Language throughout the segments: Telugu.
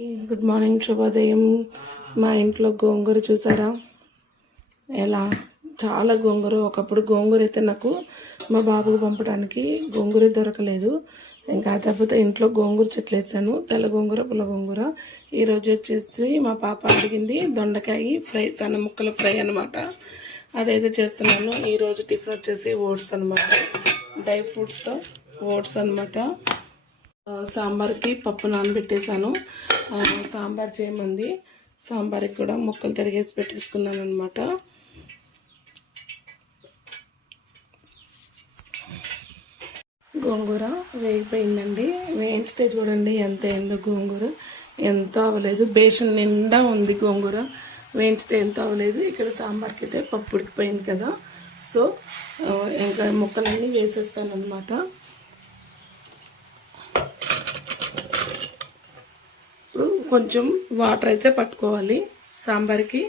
గుడ్ మార్నింగ్ శుభోదయం మా ఇంట్లో గోంగూర చూసారా? ఎలా? చాలా గోంగూర. ఒకప్పుడు గోంగూర అయితే నాకు మా బాబుకు పంపడానికి గోంగూర దొరకలేదు. ఇంకా కాకపోతే ఇంట్లో గోంగూర చెట్లు వేసాను. తెల్ల గోంగూర పుల్ల గోంగూర. ఈరోజు వచ్చేసి మా పాప అడిగింది దొండకాయ ఫ్రై సన్న ముక్కల ఫ్రై అనమాట అదైతే చేస్తున్నాను. ఈరోజు టిఫిన్ వచ్చేసి ఓట్స్ అనమాట డ్రై ఫ్రూట్స్తో ఓట్స్ అనమాట సాంబార్కి పప్పు నానబెట్టేశాను. సాంబార్ చేయమంది. సాంబార్కి కూడా ముక్కలు తరిగేసి పెట్టేసుకున్నాను అనమాట గోంగూర వేగిపోయిందండి. వేయించితే చూడండి ఎంత అయిందో గోంగూర. ఎంత అవ్వలేదు. బేషన్ నిండా ఉంది గోంగూర. వేయించితే ఎంత అవ్వలేదు. ఇక్కడ సాంబార్కి అయితే పప్పు ఉడికిపోయింది కదా. సో ఇంకా ముక్కలన్నీ వేసేస్తాను అనమాట ఇప్పుడు కొంచెం వాటర్ అయితే పట్టుకోవాలి. సాంబార్కి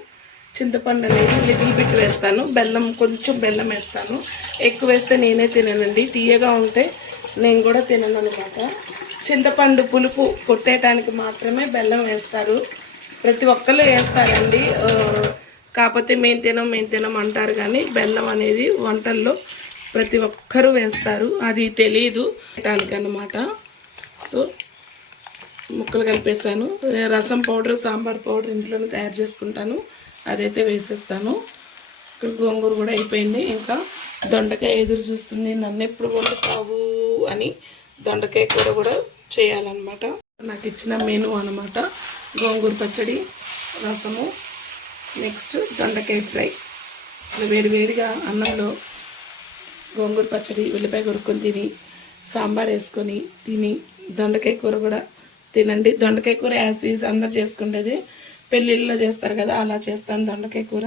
చింతపండు అనేది లిటిల్ బిట్ వేస్తాను. బెల్లం కొంచెం బెల్లం వేస్తాను. ఎక్కువ వేస్తే నేనే తిననండి. తీయగా ఉంటే నేను కూడా తినను అనమాట చింతపండు పులుపు కొట్టేయటానికి మాత్రమే బెల్లం వేస్తారు. ప్రతి ఒక్కళ్ళు వేస్తారండి. కాకపోతే మేము తినం మేము తినం అంటారు కానీ బెల్లం అనేది వంటల్లో ప్రతి ఒక్కరూ వేస్తారు. అది తెలియదు అనమాట సో ముక్కలు కలిపేసాను. రసం పౌడర్ సాంబార్ పౌడర్ ఇంట్లోనే తయారు చేసుకుంటాను. అదైతే వేసేస్తాను. ఇక్కడ గోంగూర కూడా అయిపోయింది. ఇంకా దొండకాయ ఎదురు చూస్తుంది. నన్ను ఎప్పుడు వండుతావు అని దొండకాయ కూర కూడా చేయాలన్నమాట. నాకు ఇచ్చిన మెను అనమాట గోంగూర పచ్చడి రసము నెక్స్ట్ దొండకాయ ఫ్రై. అసలు వేడి వేడిగా అన్నంలో గోంగూర పచ్చడి ఉల్లిపాయ కొరుక్కొని తిని సాంబార్ వేసుకొని తిని దొండకాయ కూర కూడా తినండి. దొండకాయ కూర యాజ్ యూజ్ అందరు చేసుకుండేది. పెళ్ళిళ్ళలో చేస్తారు కదా అలా చేస్తాను దొండకాయ కూర.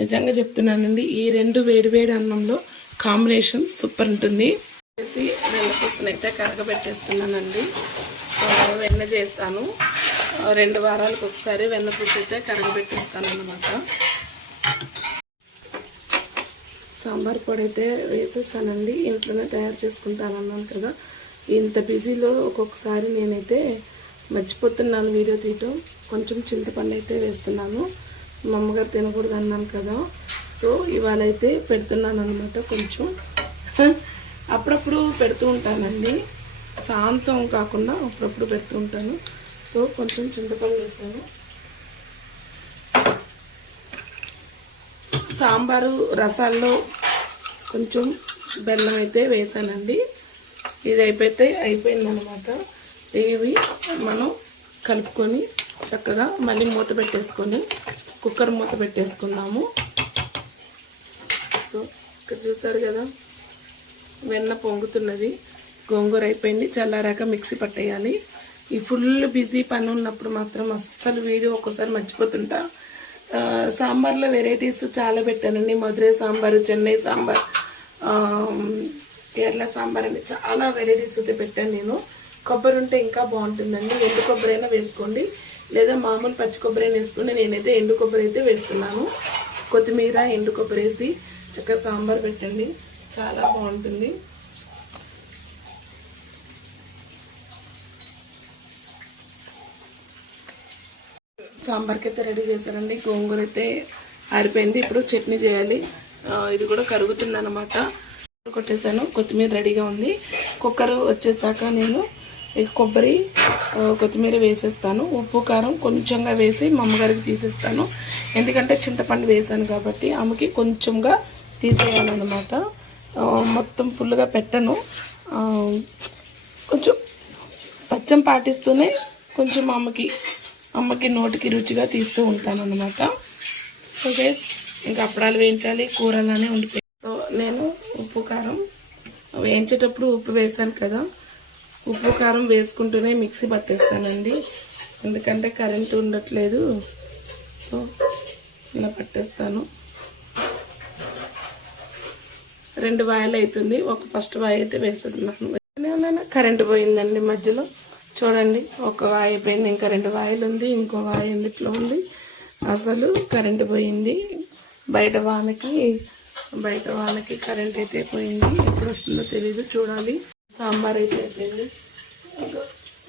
నిజంగా చెప్తున్నానండి ఈ రెండు వేడి వేడి అన్నంలో కాంబినేషన్ సూపర్ ఉంటుంది. వేసి వెన్నపూసను అయితే కరగబెట్టేస్తున్నానండి. వెన్న చేస్తాను. రెండు వారాలకు ఒకసారి వెన్నపూస అయితే కరగబెట్టేస్తాను అనమాట సాంబార్ పొడి అయితే వేసేసానండి ఇంట్లోనే తయారు చేసుకుంటాను అన్నాను కదా. ఇంత బిజీలో ఒక్కొక్కసారి నేనైతే మర్చిపోతున్నాను వీడియో తీయటం. కొంచెం చింతపండు అయితే వేస్తున్నాను. మా అమ్మగారు తినకూడదు అన్నాను కదా. సో ఇవాళ అయితే పెడుతున్నాను అనమాట కొంచెం. అప్పుడప్పుడు పెడుతూ ఉంటానండి. శాంతం కాకుండా అప్పుడప్పుడు పెడుతూ ఉంటాను. సో కొంచెం చింతపండు వేసాను. సాంబారు రసాల్లో కొంచెం బెల్లం అయితే వేసానండి. ఇది అయిపోతే అయిపోయిందనమాట ఇవి మనం కలుపుకొని చక్కగా మళ్ళీ మూత పెట్టేసుకొని కుక్కర్ మూత పెట్టేసుకుందాము. సో ఇక్కడ చూసారు కదా వెన్న పొంగుతున్నది. గోంగూర అయిపోయింది. చల్లారాక మిక్సీ పట్టేయాలి. ఈ ఫుల్ బిజీ పని ఉన్నప్పుడు మాత్రం అస్సలు వీడియో ఒక్కోసారి మర్చిపోతుంటా. సాంబార్లో వెరైటీస్ చాలా పెట్టానండి. మధురై సాంబారు చెన్నై సాంబార్ కేరళ సాంబార్ అని చాలా వెరైటీస్ అయితే పెట్టాను నేను. కొబ్బరి ఉంటే ఇంకా బాగుంటుందండి. ఎండు కొబ్బరి అయినా వేసుకోండి. లేదా మామూలు పచ్చి కొబ్బరి అయినా వేసుకోండి. నేనైతే ఎండు కొబ్బరి అయితే వేస్తున్నాను. కొత్తిమీర ఎండు కొబ్బరి వేసి చక్కగా సాంబార్ పెట్టండి. చాలా బాగుంటుంది. సాంబార్కి అయితే రెడీ చేశానండి గోంగూర అయితే ఆరిపోయింది. ఇప్పుడు చట్నీ చేయాలి. ఇది కూడా కరుగుతుంది అనమాట కొట్టేశాను. కొత్తిమీర రెడీగా ఉంది. కుక్కర్ వచ్చేసాక నేను ఈ కొబ్బరి కొత్తిమీర వేసేస్తాను. ఉప్పు కారం కొంచెంగా వేసి మా అమ్మగారికి తీసేస్తాను. ఎందుకంటే చింతపండు వేసాను కాబట్టి ఆమెకి కొంచెంగా తీసేయాలన్నమాట. మొత్తం ఫుల్గా పెట్టను. కొంచెం పచ్చం పాటిస్తూనే కొంచెం అమ్మకి అమ్మకి నోటికి రుచిగా తీస్తూ ఉంటాను అనమాట సో గేస్ ఇంకా అప్పడాలు వేయించాలి కూరలానే ఉండిపోయి సో నేను ఉప్పు కారం వేయించేటప్పుడు ఉప్పు వేసాను కదా. ఉప్పు కారం వేసుకుంటూనే మిక్సీ పట్టేస్తానండి. ఎందుకంటే కరెంట్ ఉండట్లేదు. సో ఇలా పట్టేస్తాను. రెండు వాయిల్ అవుతుంది ఒక ఫస్ట్ వాయి అయితే వేస్తున్నాను. కరెంటు పోయిందండి మధ్యలో. చూడండి ఒక వాయి అయిపోయింది. ఇంకా రెండు వాయిలు ఉంది. ఇంకో వాయి ఎందుట్లో ఉంది? అసలు కరెంటు పోయింది. బయట వానకి బయట వానకి కరెంట్ అయితే పోయింది. ఎప్పుడు వస్తుందో తెలియదు చూడాలి. సాంబార్ అయితే అయిపోయింది.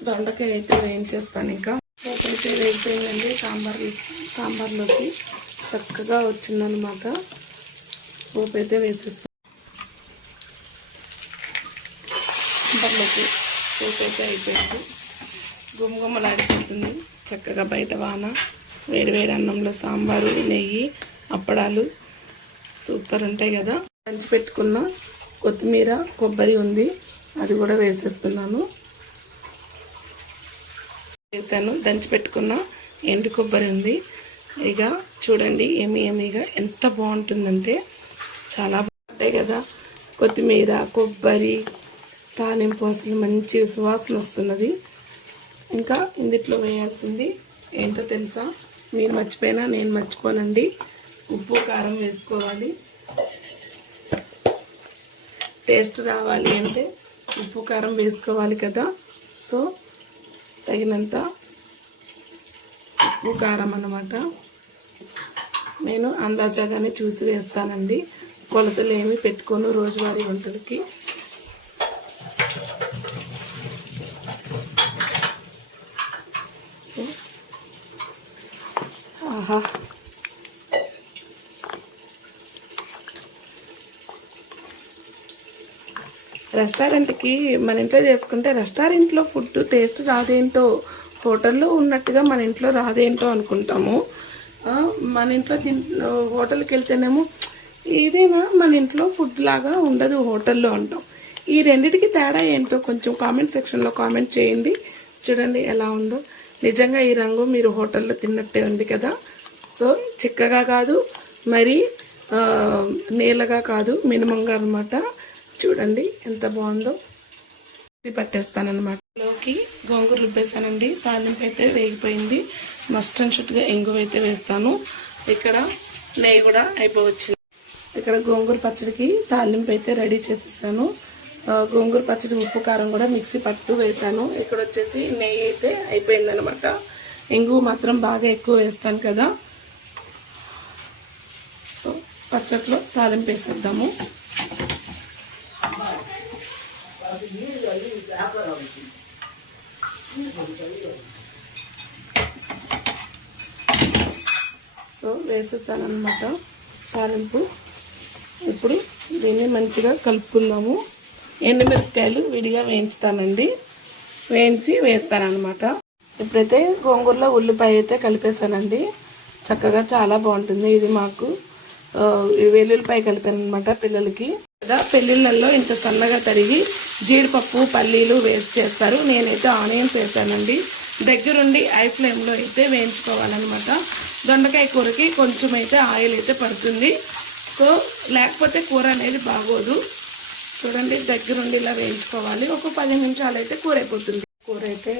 దొండకాయ అయితే వేయించేస్తాను ఇంకా. అయితే వేగిపోయిందండి సాంబార్ సాంబార్లోకి చక్కగా వచ్చిందనమాట పోపు అయితే వేసేస్తాం సాంబార్లోకి పోపు అయితే అయిపోయింది. గుమగుమలాడిపోతుంది. చక్కగా బయట వాన వేడి వేడి అన్నంలో సాంబారు నెయ్యి అప్పడాలు సూపర్ ఉంటాయి కదా. పంచి పెట్టుకున్న కొత్తిమీర కొబ్బరి ఉంది. అది కూడా వేసేస్తున్నాను. వేసాను దంచి పెట్టుకున్న ఎండు కొబ్బరి ఉంది. ఇక చూడండి ఏమి ఏమిగా ఎంత బాగుంటుందంటే చాలా బాగుంటాయి కదా. కొత్తిమీర కొబ్బరి తాలింపు అసలు మంచి సువాసన వస్తున్నది. ఇంకా ఇందిట్లో వేయాల్సింది ఏంటో తెలుసా? మీరు మర్చిపోయినా నేను మర్చిపోనండి. ఉప్పు కారం వేసుకోవాలి. టేస్ట్ రావాలి అంటే ఉప్పు కారం వేసుకోవాలి కదా. సో తగినంత ఉప్పు కారం అన్నమాట. నేను అందాజాగానే చూసి వేస్తానండి. కొలతలు ఏమి పెట్టుకోను రోజువారీ వంటలకి. సో ఆహా. రెస్టారెంట్కి మన ఇంట్లో చేసుకుంటే రెస్టారెంట్లో ఫుడ్ టేస్ట్ రాదేంటో హోటల్లో ఉన్నట్టుగా మన ఇంట్లో రాదేంటో అనుకుంటాము. మన ఇంట్లో తిన్ హోటల్కి వెళ్తేనేమో ఏదైనా మన ఇంట్లో ఫుడ్ లాగా ఉండదు హోటల్లో అంటాం. ఈ రెండిటికి తేడా ఏంటో కొంచెం కామెంట్ సెక్షన్లో కామెంట్ చేయండి. చూడండి ఎలా ఉందో. నిజంగా ఈ రంగు మీరు హోటల్లో తిన్నట్టే ఉంది కదా. సో చిక్కగా కాదు మరి నీళ్ళగా కాదు మినిమంగా అనమాట చూడండి ఎంత బాగుందో. ఇది పట్టేస్తానమాట లోకి గోంగూర రుబ్బేసానండి. తాలింపు అయితే వేగిపోయింది. మస్ట్ అండ్ షుట్గా ఇంగువ అయితే వేస్తాను. ఇక్కడ నెయ్యి కూడా అయిపోవచ్చింది. ఇక్కడ గోంగూర పచ్చడికి తాలింపు అయితే రెడీ చేసేసాను. గోంగూర పచ్చడి ఉప్పు కారం కూడా మిక్సీ పట్టు వేసాను ఇక్కడ వచ్చేసి నెయ్యి అయితే అయిపోయిందనమాట ఇంగువ మాత్రం బాగా ఎక్కువ వేస్తాను కదా. సో పచ్చట్లో తాలింపు వేసేద్దాము. సో వేసేస్తానమాట అనమాట తాలింపు. ఇప్పుడు దీన్ని మంచిగా కలుపుకుందాము. ఎండుమిరపకాయలు విడిగా వేయించుతానండి. వేయించి వేస్తానమాట ఇప్పుడైతే గోంగూరలో ఉల్లిపాయ అయితే కలిపేశానండి. చక్కగా చాలా బాగుంటుంది. ఇది మాకు వెల్లుల్లిపాయ కలిపాను అనమాట పిల్లలకి. కదా పెళ్ళిళ్ళల్లో ఇంత సన్నగా తరిగి జీడిపప్పు పల్లీలు వేసి చేస్తారు. నేనైతే ఆనియన్స్ వేసానండి. దగ్గరుండి ఐ ఫ్లేమ్లో అయితే వేయించుకోవాలన్నమాట. దొండకాయ కూరకి కొంచెం అయితే ఆయిల్ అయితే పడుతుంది. సో లేకపోతే కూర అనేది బాగోదు. చూడండి దగ్గరుండి ఇలా వేయించుకోవాలి. ఒక పది నిమిషాలు అయితే కూర అయిపోతుంది కూర అయితే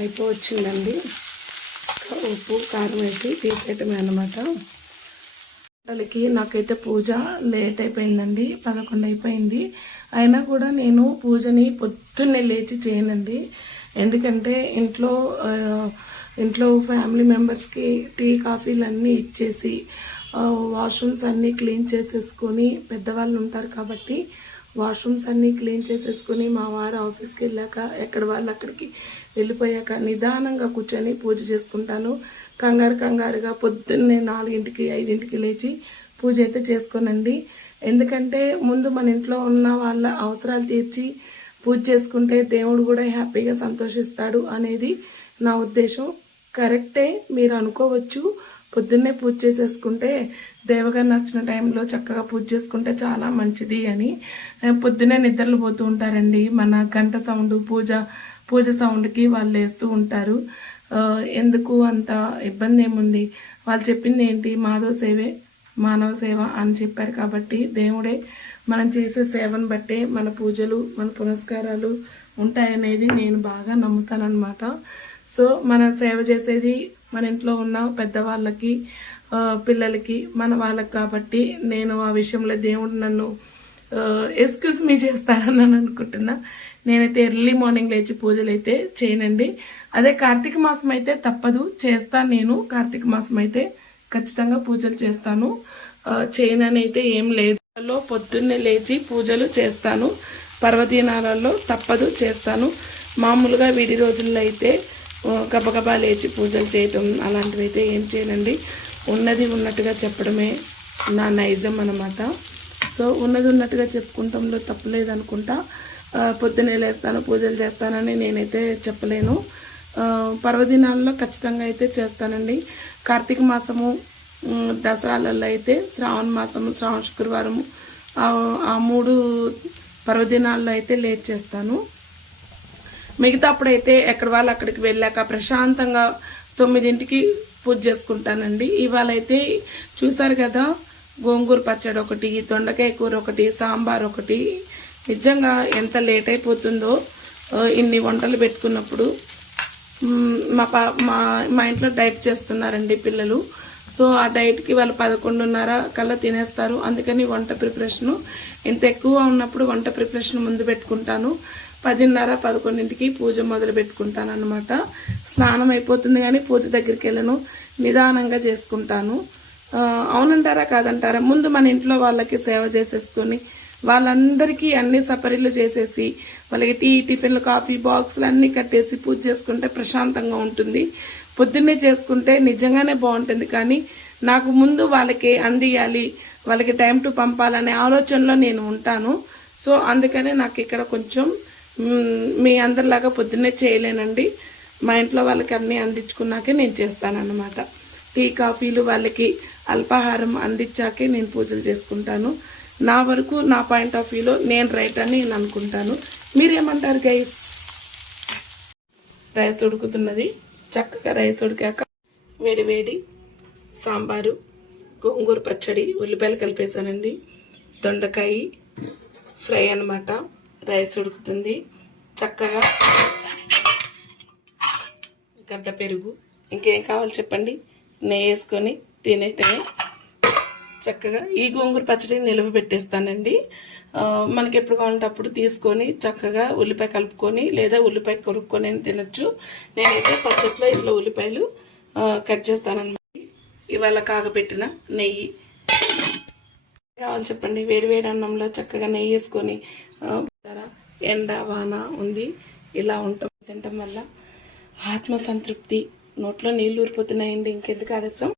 అయిపోవచ్చిందండి. ఉప్పు కారం వేసి తీసేయటమే అన్నమాట. బట్టలకి నాకైతే పూజ లేట్ అయిపోయిందండి పదకొండు అయిపోయింది. అయినా కూడా నేను పూజని పొద్దున్నే లేచి చేయనండి. ఎందుకంటే ఇంట్లో ఇంట్లో ఫ్యామిలీ మెంబర్స్కి టీ కాఫీలు అన్నీ ఇచ్చేసి వాష్రూమ్స్ అన్నీ క్లీన్ చేసేసుకొని పెద్దవాళ్ళు ఉంటారు కాబట్టి వాష్రూమ్స్ అన్నీ క్లీన్ చేసేసుకొని మా వారు ఆఫీస్కి వెళ్ళాక ఎక్కడ వాళ్ళు అక్కడికి వెళ్ళిపోయాక నిదానంగా కూర్చొని పూజ చేసుకుంటాను. కంగారు కంగారుగా పొద్దున్నే నాలుగింటికి ఐదింటికి లేచి పూజ అయితే చేసుకోనండి. ఎందుకంటే ముందు మన ఇంట్లో ఉన్న వాళ్ళ అవసరాలు తీర్చి పూజ చేసుకుంటే దేవుడు కూడా హ్యాపీగా సంతోషిస్తాడు అనేది నా ఉద్దేశం. కరెక్టే మీరు అనుకోవచ్చు. పొద్దున్నే పూజ చేసేసుకుంటే దేవగారిని నచ్చిన టైంలో చక్కగా పూజ చేసుకుంటే చాలా మంచిది అని. పొద్దున్నే నిద్రలు పోతూ ఉంటారండి. మన గంట సౌండ్ పూజ పూజ సౌండ్కి వాళ్ళు వేస్తూ ఉంటారు. ఎందుకు అంత ఇబ్బంది ఏముంది? వాళ్ళు చెప్పింది ఏంటి? మాధవ సేవే మానవ సేవ అని చెప్పారు కాబట్టి దేవుడే మనం చేసే సేవను బట్టే మన పూజలు మన పురస్కారాలు ఉంటాయనేది నేను బాగా నమ్ముతానన్నమాట. సో మన సేవ చేసేది మన ఇంట్లో ఉన్న పెద్దవాళ్ళకి పిల్లలకి మన వాళ్ళకి కాబట్టి నేను ఆ విషయంలో దేవుడు నన్ను ఎక్స్క్యూజ్ మీ చేస్తాడని నేను అనుకుంటున్నా. నేనైతే ఎర్లీ మార్నింగ్ లేచి పూజలు అయితే చేయనండి. అదే కార్తీక మాసం అయితే తప్పదు. చేస్తాను నేను. కార్తీక మాసం అయితే ఖచ్చితంగా పూజలు చేస్తాను. చేయననైతే చేయనని అయితే ఏం లేదు. పొద్దున్నే లేచి పూజలు చేస్తాను. పర్వదినాలలో తప్పదు చేస్తాను. మామూలుగా విడి రోజుల్లో అయితే గబగబా లేచి పూజలు చేయటం అలాంటివి అయితే ఏం చేయనండి. ఉన్నది ఉన్నట్టుగా చెప్పడమే నా నైజం అన్నమాట. సో ఉన్నది ఉన్నట్టుగా చెప్పుకుంటాంలో తప్పులేదనుకుంటా పొద్దున్నే లేస్తాను పూజలు చేస్తానని నేనైతే చెప్పలేను. పర్వదినాల్లో ఖచ్చితంగా అయితే చేస్తానండి. కార్తీక మాసము దసరాలలో అయితే శ్రావణ మాసము శ్రావణ శుక్రవారము ఆ మూడు పర్వదినాల్లో అయితే లేట్ చేస్తాను. మిగతా అప్పుడైతే ఎక్కడ వాళ్ళు అక్కడికి వెళ్ళాక ప్రశాంతంగా తొమ్మిదింటికి పూజ చేసుకుంటానండి. ఇవాళ అయితే చూసారు కదా గోంగూర పచ్చడి ఒకటి దొండకాయ కూర ఒకటి సాంబార్ ఒకటి. నిజంగా ఎంత లేట్ అయిపోతుందో ఇన్ని వంటలు పెట్టుకున్నప్పుడు. మా పా మా మా ఇంట్లో డైట్ చేస్తున్నారండి పిల్లలు. సో ఆ డైట్కి వాళ్ళు పదకొండున్నర కల్లా తినేస్తారు. అందుకని వంట ప్రిపరేషను ఇంత ఎక్కువ ఉన్నప్పుడు వంట ప్రిపరేషన్ ముందు పెట్టుకుంటాను. పదిన్నర పదకొండింటికి పూజ మొదలు పెట్టుకుంటాను అనమాట స్నానం అయిపోతుంది కానీ పూజ దగ్గరికి వెళ్ళను. నిదానంగా చేసుకుంటాను. అవునంటారా కాదంటారా? ముందు మన ఇంట్లో వాళ్ళకి సేవ చేసేసుకొని వాళ్ళందరికీ అన్ని సపరీలు చేసేసి వాళ్ళకి టీ టిఫిన్లు కాఫీ బాక్సులు అన్నీ కట్టేసి పూజ చేసుకుంటే ప్రశాంతంగా ఉంటుంది. పొద్దున్నే చేసుకుంటే నిజంగానే బాగుంటుంది. కానీ నాకు ముందు వాళ్ళకి అందియాలి వాళ్ళకి టైం టు పంపాలనే ఆలోచనలో నేను ఉంటాను. సో అందుకనే నాకు ఇక్కడ కొంచెం మీ అందరిలాగా పొద్దున్నే చేయలేనండి. మా ఇంట్లో వాళ్ళకి అన్నీ అందించుకున్నాకే నేను చేస్తానన్నమాట. టీ కాఫీలు వాళ్ళకి అల్పాహారం అందించాకే నేను పూజలు చేసుకుంటాను. నా వరకు నా పాయింట్ ఆఫ్ వ్యూలో నేను రైట్ అని నేను అనుకుంటాను. మీరేమంటారు గైస్? రైస్ ఉడుకుతున్నది. చక్కగా రైస్ ఉడికాక వేడి వేడి సాంబారు గోంగూర పచ్చడి ఉల్లిపాయలు కలిపేసానండి దొండకాయ ఫ్రై అన్నమాట. రైస్ ఉడుకుతుంది. చక్కగా గడ్డ పెరుగు. ఇంకేం కావాలి చెప్పండి? నెయ్యి వేసుకొని తినేటమే. చక్కగా ఈ గోంగూర పచ్చడి నిలువ పెట్టేస్తానండి. మనకి ఎప్పుడు కావాలంటే అప్పుడు తీసుకొని చక్కగా ఉల్లిపాయ కలుపుకొని లేదా ఉల్లిపాయ కొరుక్కొని తినచ్చు తినొచ్చు. నేనైతే పచ్చట్లో ఇట్లా ఉల్లిపాయలు కట్ చేస్తానండి ఇవాళ కాగపెట్టిన నెయ్యి. కావాలి చెప్పండి? వేడి వేడి అన్నంలో చక్కగా నెయ్యి వేసుకొని చూసారా? ఎండ వాన ఉంది. ఇలా ఉంటాం. తినటం వల్ల ఆత్మ సంతృప్తి. నోట్లో నీళ్ళు ఊరిపోతున్నాయండి. ఇంకెందుకు ఆలస్యం?